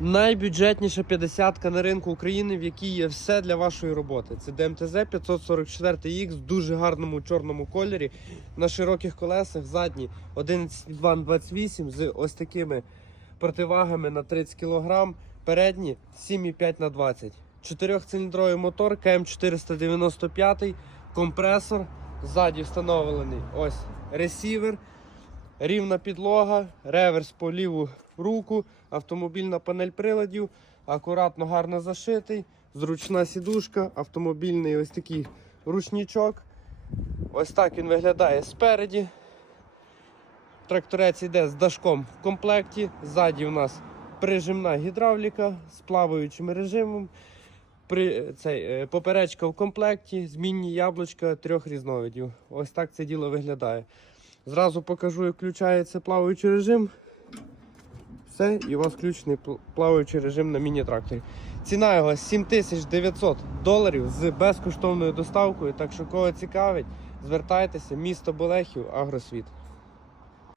Найбюджетніша 50-ка на ринку України, в якій є все для вашої роботи. Це ДМТЗ 544X в дуже гарному чорному кольорі на широких колесах. Задні 11,228 з ось такими противагами на 30 кг. Передні 7,5 на 20 Чотирьохциліндровий мотор КМ495, компресор. Ззаді встановлений ось ресівер. Рівна підлога, реверс по ліву руку, автомобільна панель приладів, акуратно гарно зашитий, зручна сідушка, автомобільний ось такий ручничок. Ось так він виглядає спереді. Тракторець йде з дашком в комплекті. Ззаді у нас прижимна гідравліка з плаваючим режимом. При, цей, е, поперечка в комплекті, змінні яблучка трьох різновидів. Ось так це діло виглядає. Зразу покажу, як включається плаваючий режим. Все, і у вас включений пл- плаваючий режим на міні-тракторі. Ціна його 7900 доларів з безкоштовною доставкою. Так що кого цікавить, звертайтеся, місто Болехів, Агросвіт.